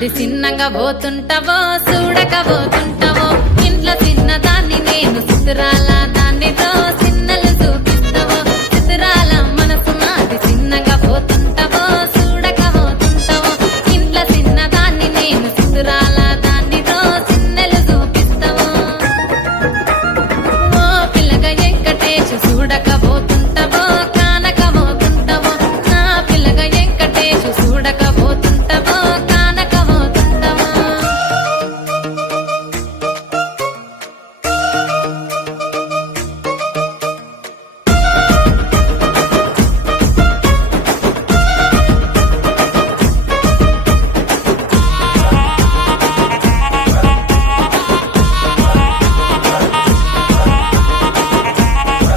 అది చిన్నగా పోతుంటావో చూడక పోతుంటావో ఇంట్లో చిన్నదాన్ని నేను సుతురాల దాన్ని దోసి